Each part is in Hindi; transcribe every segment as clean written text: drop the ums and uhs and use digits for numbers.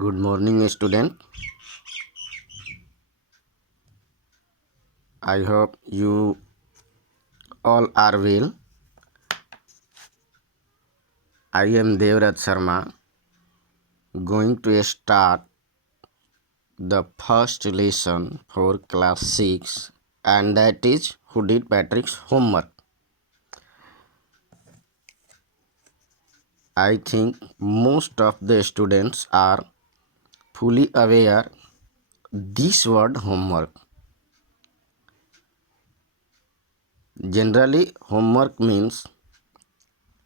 Good morning, student. I hope you all are well. I am Devraj Sharma, going to start the first lesson for class 6, and that is who did Patrick's homework. I think most of the students are fully aware this word homework. Generally, homework means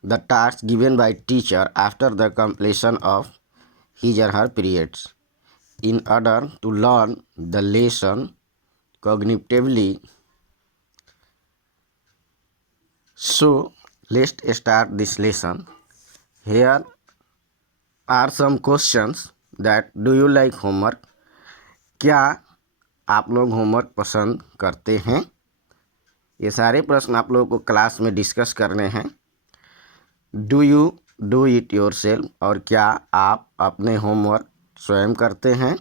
the task given by teacher after the completion of his or her periods in order to learn the lesson cognitively. So let's start this lesson. Here are some questions that do you like homework? क्या आप लोग होमवर्क पसंद करते हैं? ये सारे प्रश्न आप लोगों को क्लास में डिस्कस करने हैं. Do you do it your self, और क्या आप अपने होमवर्क स्वयं करते हैं?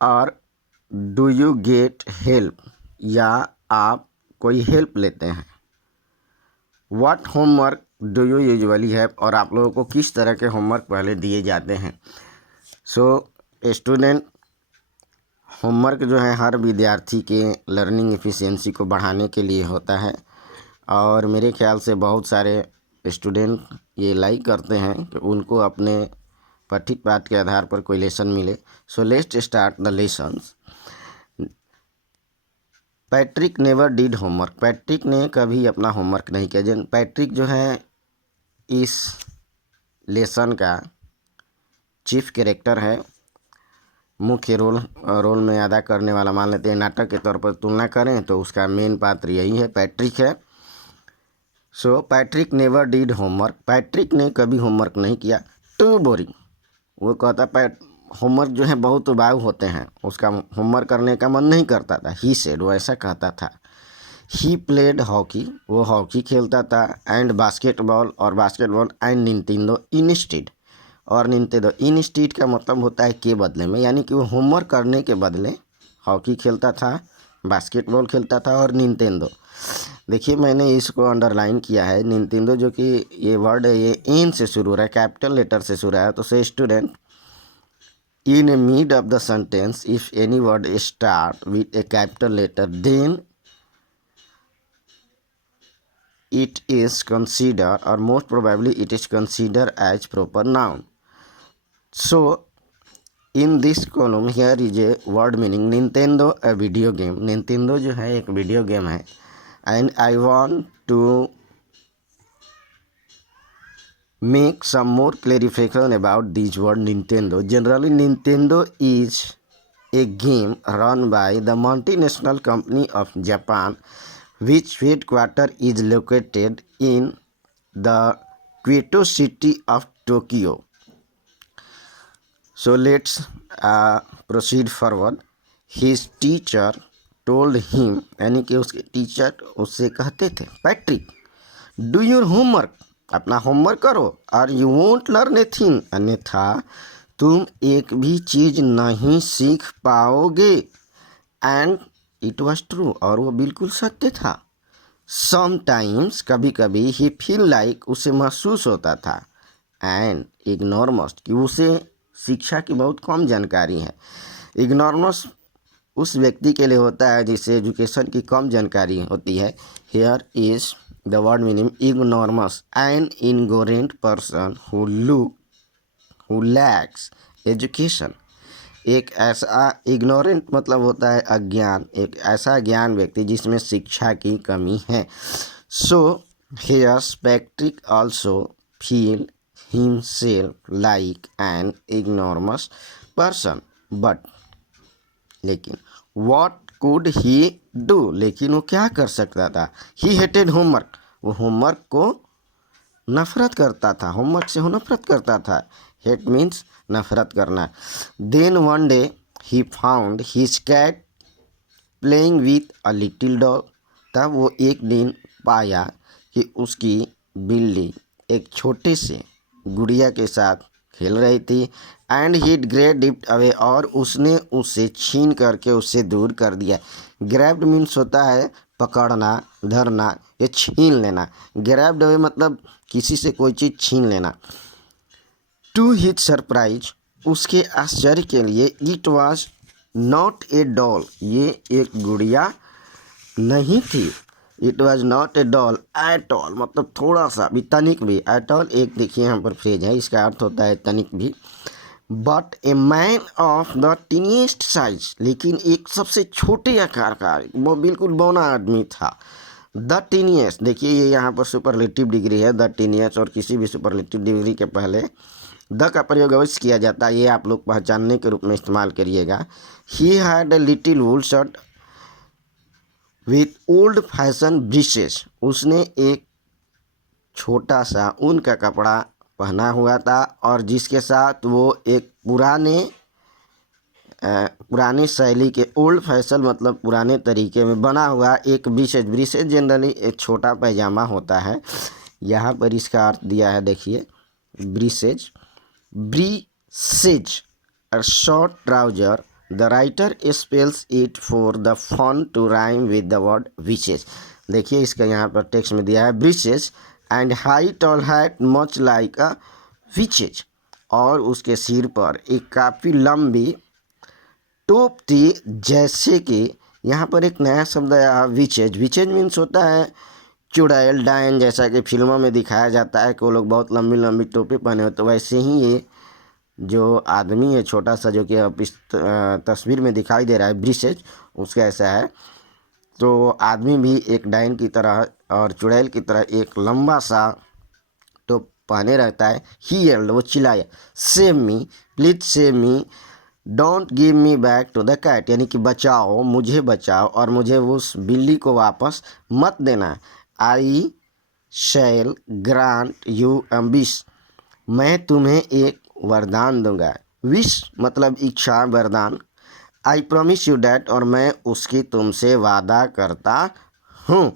और डू यू गेट हेल्प, या आप कोई हेल्प लेते हैं? What homework do you usually have, और आप लोगों को किस तरह के होमवर्क पहले दिए जाते हैं? सो स्टूडेंट, होमवर्क जो है हर विद्यार्थी के लर्निंग एफिशिएंसी को बढ़ाने के लिए होता है, और मेरे ख्याल से बहुत सारे स्टूडेंट ये लाइक करते हैं कि उनको अपने पठित पाठ के आधार पर कोई लेसन मिले. So let's start the lessons. Patrick never did homework. Patrick ने कभी अपना होमवर्क नहीं किया. पैट्रिक जो है इस लेसन का चीफ कैरेक्टर है, मुख्य रोल में अदा करने वाला. मान लेते हैं नाटक के तौर पर तुलना करें तो उसका मेन पात्र यही है, पैट्रिक है. So Patrick never did homework. Patrick ने कभी होमवर्क नहीं किया. Too boring. वो कहता होमवर्क जो है बहुत उबाऊ होते हैं, उसका होमवर्क करने का मन नहीं करता था. ही सेड, वो ऐसा कहता था. ही प्लेड हॉकी, वो हॉकी खेलता था. एंड बास्केटबॉल, और बास्केटबॉल. एंड निंटेंडो इंस्टीड, और निंटेंडो इंस्टीड का मतलब होता है के बदले में, यानी कि वो होमवर्क करने के बदले हॉकी खेलता था, बास्केटबॉल खेलता था, और निंटेंडो. देखिए मैंने इसको अंडरलाइन किया है. निंटेंडो जो कि ये वर्ड है ये एन से शुरू हो रहा है, कैपिटल लेटर से शुरू है. तो से student, in a mid of the sentence, if any word start with a capital letter, then it is considered, or most probably it is considered as proper noun. So in this column here is a word meaning. Nintendo, a video game. Nintendo जो है एक वीडियो गेम है. And I want to make some more clarification about this word Nintendo. Generally, Nintendo is a game run by the multinational company of Japan, which headquarter is located in the Kyoto city of Tokyo. So let's proceed forward. His teacher told him, यानी कि उसके टीचर उससे कहते थे, पैट्रिक डू योर होमवर्क, अपना होमवर्क करो, और you won't learn a thing, अन्यथा तुम एक भी चीज़ नहीं सीख पाओगे. एंड इट वॉज ट्रू, और वो बिल्कुल सत्य था. समटाइम्स, कभी कभी, ही फील लाइक, उसे महसूस होता था, एंड इग्नोरमस, कि उसे शिक्षा की बहुत कम जानकारी है. इग्नोरमस उस व्यक्ति के लिए होता है जिसे एजुकेशन की कम जानकारी होती है. Here is the word meaning ignoramus, an ignorant person who lacks education. एक ऐसा ignorant मतलब होता है अज्ञान, एक ऐसा ज्ञान व्यक्ति जिसमें शिक्षा की कमी है. So here Patrick also feel himself like an ignoramus person, but लेकिन what could he do, लेकिन वो क्या कर सकता था? He hated homework, वो होमवर्क को नफरत करता था, होमवर्क से वो नफरत करता था. हेट मीन्स नफरत करना. Then one day he found his cat playing with a little dog. तब वो एक दिन पाया कि उसकी बिल्ली एक छोटे से गुड़िया के साथ खेल रही थी। एंड हिट ग्रेट डिप्ट अवे, और उसने उसे छीन करके उससे दूर कर दिया। ग्रैब्ड मीन्स होता है पकड़ना, धरना, ये छीन लेना। ग्रैब्ड अवे मतलब किसी से कोई चीज़ छीन लेना। टू हिज सरप्राइज, उसके आश्चर्य के लिए, it was not a doll, ये एक गुड़िया नहीं थी। It was not a doll at all, मतलब थोड़ा सा भी, तनिक भी। एट ऑल एक देखिए यहाँ पर फ्रेज है, इसका अर्थ होता है तनिक भी। But a man of the tiniest size, लेकिन एक सबसे छोटे आकार का, वो बिल्कुल बौना आदमी था। द टीनिएस्ट, देखिए ये यहाँ पर सुपरलेटिव डिग्री है, द टीनिएस्ट, और किसी भी सुपरलेटिव डिग्री के पहले द का प्रयोग अवश्य किया जाता है, ये आप लोग पहचानने के रूप में इस्तेमाल करिएगा। He had a little wool shirt with old fashion braces, उसने एक छोटा सा ऊन का कपड़ा पहना हुआ था, और जिसके साथ वो एक पुराने शैली के, ओल्ड फैशन मतलब पुराने तरीके में बना हुआ एक ब्रीसेस। ब्रीसेस जनरली एक छोटा पैजामा होता है, यहाँ पर इसका अर्थ दिया है, देखिए ब्रीसेज। ब्रीसेज a short trouser, the writer spells it for the fun to rhyme with the word breeches। देखिए इसका यहाँ पर टेक्स्ट में दिया है breeches and high tall hat much like a breeches, और उसके सिर पर एक काफ़ी लंबी टोप थी, जैसे कि यहाँ पर एक नया शब्द आया विचेज। विचेज मीन्स होता है चुड़ैल, डायन, जैसा कि फिल्मों में दिखाया जाता है कि वो लोग बहुत लंबी लंबी टोपी पहने हो, तो वैसे ही ये जो आदमी है छोटा सा, जो कि अब इस तस्वीर में दिखाई दे रहा है ब्रीसेज, उसका ऐसा है। तो आदमी भी एक डायन की तरह और चुड़ैल की तरह एक लंबा सा टोप पहने रहता है। ही येल्ड, वो चिल्लाया, save me please save me, don't give me back to the cat, यानी कि बचाओ, मुझे बचाओ और मुझे उस बिल्ली को वापस मत देना। आई शैल ग्रांट यू अ विश, मैं तुम्हें एक वरदान दूंगा। विश मतलब इच्छा, वरदान। आई प्रॉमिस यू डैट, और मैं उसकी तुमसे वादा करता हूँ।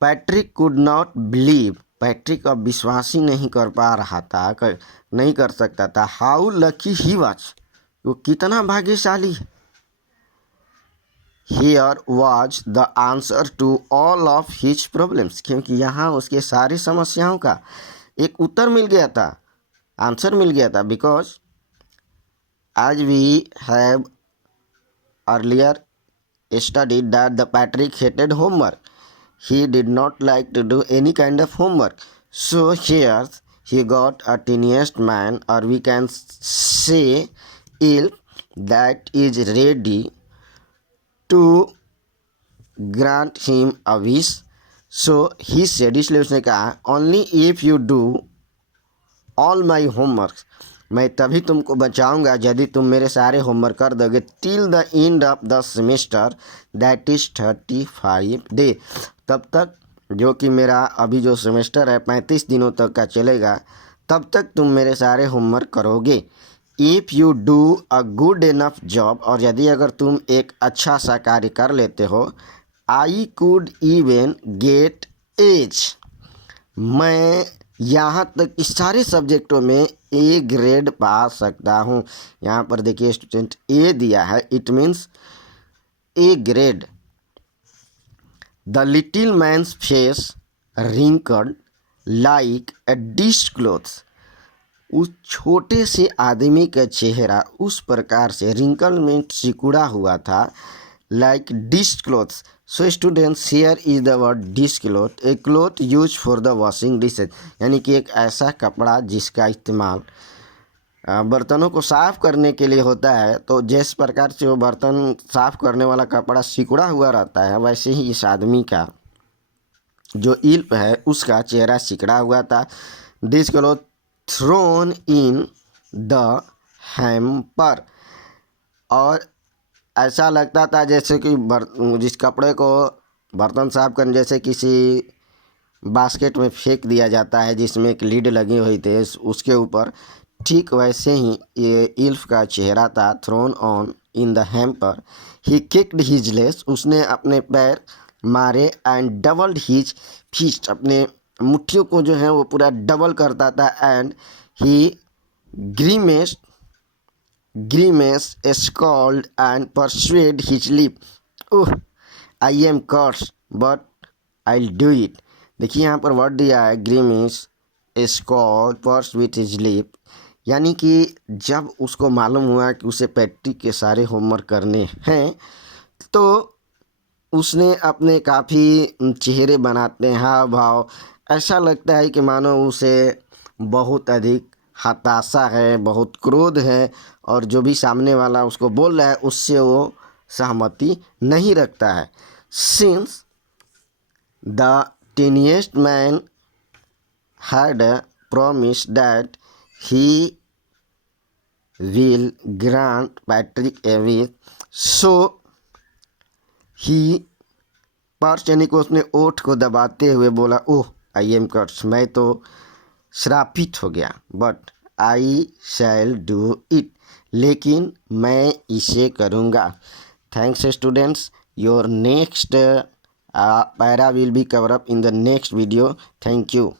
Patrick could not believe, Patrick अब विश्वास ही नहीं कर पा रहा था, नहीं कर सकता था। हाउ लकी ही वॉज, वो कितना भाग्यशाली है। Here was the answer to all of his problems, क्योंकि यहाँ उसके सारी समस्याओं का एक उत्तर मिल गया था, आंसर मिल गया था। बिकॉज आज we have earlier studied that the Patrick hated homework, he did not like to do any kind of homework, so here he got a tiniest man, or we can say elf, that is ready to grant him a wish। so he said, इसलिए उसने कहा, only if you do all my homework, मैं तभी तुमको बचाऊंगा यदि तुम मेरे सारे होमवर्क कर दोगे। Till the end of the semester that is 35 day, तब तक, जो कि मेरा अभी जो सेमेस्टर है 35 दिनों तक का चलेगा, तब तक तुम मेरे सारे होमवर्क करोगे। If you do a good enough job, और यदि अगर तुम एक अच्छा सा कार्य कर लेते हो, I could even get A's, मैं यहाँ तक इस सारे सब्जेक्टों में ए ग्रेड पा सकता हूँ। यहाँ पर देखिए स्टूडेंट ए दिया है, it means A grade. The little man's face wrinkled like a dish cloths, उस छोटे से आदमी का चेहरा उस प्रकार से, रिंकल में सिकुड़ा हुआ था, like dish clothes. So students, here is the word dish cloth, A cloth use for the washing dishes, यानी कि एक ऐसा कपड़ा जिसका इस्तेमाल बर्तनों को साफ़ करने के लिए होता है। तो जिस प्रकार से वो बर्तन साफ़ करने वाला कपड़ा सिकुड़ा हुआ रहता है, वैसे ही इस आदमी का जो इल्प है उसका चेहरा सिकुड़ा हुआ था। This cloth thrown in the hamper, और ऐसा लगता था जैसे कि जिस कपड़े को बर्तन साफ करने, जैसे किसी बास्केट में फेंक दिया जाता है जिसमें एक लीड लगी हुई थी उसके ऊपर, ठीक वैसे ही ये इल्फ का चेहरा था। Thrown on in the hamper, he kicked his legs, उसने अपने पैर मारे, एंड डबल्ड हिज फिस्ट, अपने मुट्ठियों को जो है वो पूरा डबल करता था and he grimaced scolded and persuade his lip. Oh, I am cursed, but I'll do it. देखिए यहाँ पर वर्ड दिया है grimace scold purse with his lip, यानी कि जब उसको मालूम हुआ कि उसे पैट्रिक के सारे होमवर्क करने हैं तो उसने अपने काफ़ी चेहरे बनाते हैं, हाव भाव, ऐसा लगता है कि मानो उसे बहुत अधिक हताशा है, बहुत क्रोध है और जो भी सामने वाला उसको बोल रहा है उससे वो सहमति नहीं रखता है. Since the tiniest man had promised that he will grant Patrick a wish, so he purse यानी कि उसने ओठ को दबाते हुए बोला, ओह आई एम कर्स, मैं तो श्रापित हो गया, but I shall do it, लेकिन मैं इसे करूँगा. Thanks students, your next para will be cover up in the next video. Thank you.